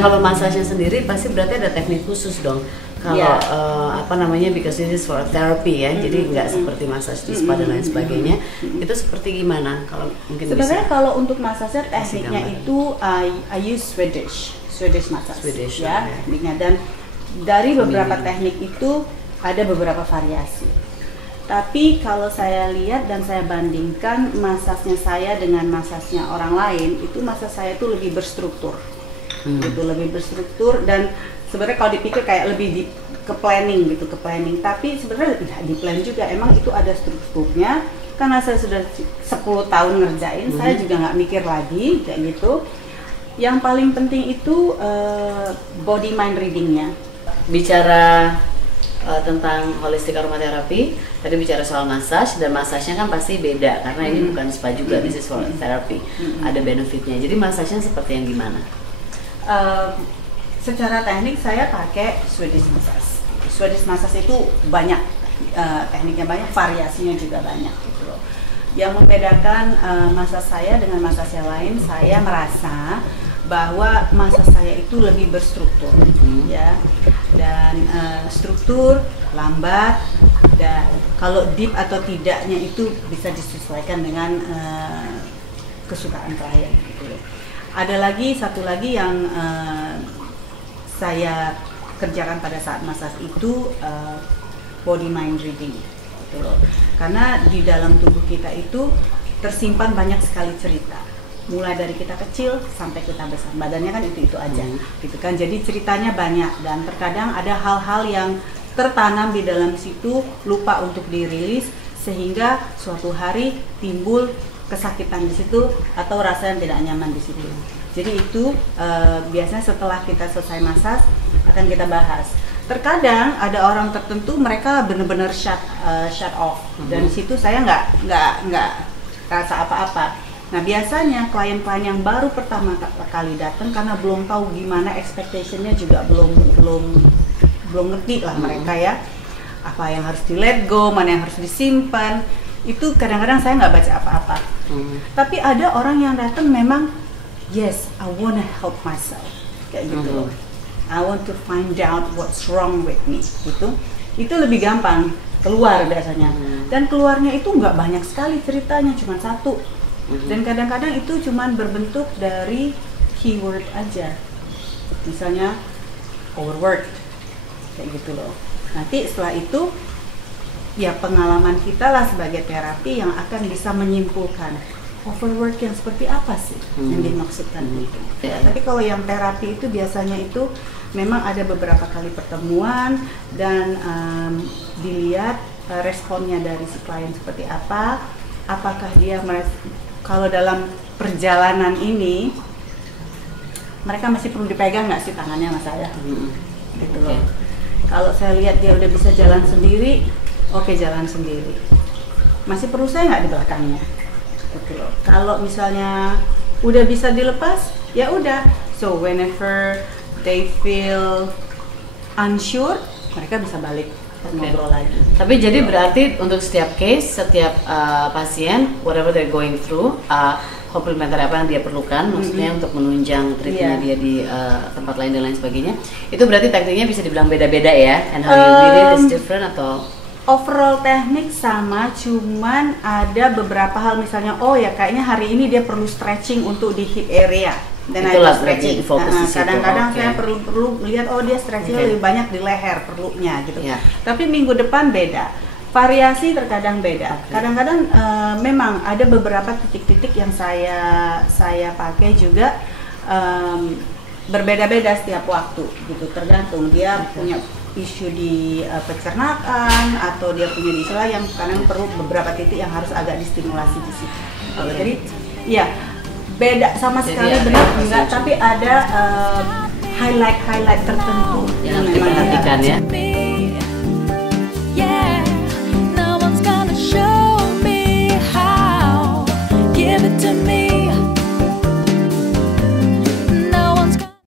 kalau massage sendiri pasti berarti ada teknik khusus dong. Kalau apa namanya, because this is for therapy ya, jadi nggak seperti massage di spa dan lain sebagainya. Itu seperti gimana? Kalau mungkin sebenarnya kalau untuk massage tekniknya itu I use Swedish massage ya tekniknya, dan dari beberapa teknik itu ada beberapa variasi. Tapi kalau saya lihat dan saya bandingkan massasnya saya dengan massasnya orang lain, itu massas saya itu lebih berstruktur. Itu lebih berstruktur, dan sebenarnya kalau dipikir kayak lebih ke planning gitu, ke planning. Tapi sebenarnya tidak di plan juga, emang itu ada strukturnya. Karena saya sudah 10 tahun ngerjain, saya juga nggak mikir lagi kayak gitu. Yang paling penting itu body mind readingnya. Bicara tentang holistic aromatherapy, tadi bicara soal massage, dan massage-nya kan pasti beda karena ini bukan spa juga, this is for therapy. Ada benefitnya. Jadi massage-nya seperti yang gimana? Secara teknik saya pakai Swedish massage. Swedish massage itu banyak tekniknya, banyak variasinya juga banyak gitu loh. Yang membedakan massage saya dengan massage yang lain, saya merasa bahwa massage saya itu lebih berstruktur ya, dan struktur, lambat, dan kalau deep atau tidaknya itu bisa disesuaikan dengan kesukaan klien gitu. Ada lagi satu lagi yang saya kerjakan pada saat massage itu body mind reading gitu loh. Karena di dalam tubuh kita itu tersimpan banyak sekali cerita, mulai dari kita kecil sampai kita besar. Badannya kan itu aja gitu kan, jadi ceritanya banyak, dan terkadang ada hal-hal yang tertanam di dalam situ, lupa untuk dirilis, sehingga suatu hari timbul kesakitan di situ atau rasa yang tidak nyaman di situ. Jadi itu biasanya setelah kita selesai massage akan kita bahas. Terkadang ada orang tertentu mereka benar-benar shut off, dan di situ saya nggak rasa apa-apa. Nah biasanya klien-klien yang baru pertama kali datang karena belum tahu gimana expectationnya, juga belum ngerti lah mereka ya, apa yang harus di let go, mana yang harus disimpan, itu kadang-kadang saya nggak baca apa-apa. Tapi ada orang yang datang memang yes, I wanna help myself kayak gitu. I want to find out what's wrong with me gitu. Itu lebih gampang keluar biasanya, dan keluarnya itu nggak banyak sekali ceritanya, cuma satu. Dan kadang-kadang itu cuman berbentuk dari keyword aja, misalnya overworked kayak gitu loh. Nanti setelah itu ya pengalaman kita lah sebagai terapi yang akan bisa menyimpulkan overwork yang seperti apa sih yang dimaksudkan itu. Tapi kalau yang terapi itu biasanya itu memang ada beberapa kali pertemuan, dan dilihat responnya dari si klien seperti apa, apakah dia kalau dalam perjalanan ini mereka masih perlu dipegang nggak sih tangannya sama saya, gitu loh. Kalau saya lihat dia udah bisa jalan sendiri, oke, jalan sendiri. Masih perlu saya nggak di belakangnya, gitu loh. Kalau misalnya udah bisa dilepas, ya udah. So whenever they feel unsure, mereka bisa balik ngobrol lagi. Tapi jadi berarti untuk setiap case, setiap pasien, whatever they're going through, komplementer apa yang dia perlukan, maksudnya untuk menunjang treatment dia di tempat lain dan lain sebagainya, itu berarti tekniknya bisa dibilang beda-beda ya? And how you read it is different atau? Overall teknik sama, cuman ada beberapa hal, misalnya oh ya kayaknya hari ini dia perlu stretching untuk di hip area, dan ada stretching. Kadang-kadang saya perlu lihat oh dia stretching lebih banyak di leher perlunya gitu. Tapi minggu depan beda, variasi terkadang beda. Kadang-kadang memang ada beberapa titik-titik yang saya pakai juga berbeda-beda setiap waktu gitu, tergantung dia punya isu di pencernaan atau dia punya di sela yang kadang perlu beberapa titik yang harus agak distimulasi di situ. Jadi ya beda sama sekali, benar enggak, tapi ada highlight tertentu yang diperhatikan ya.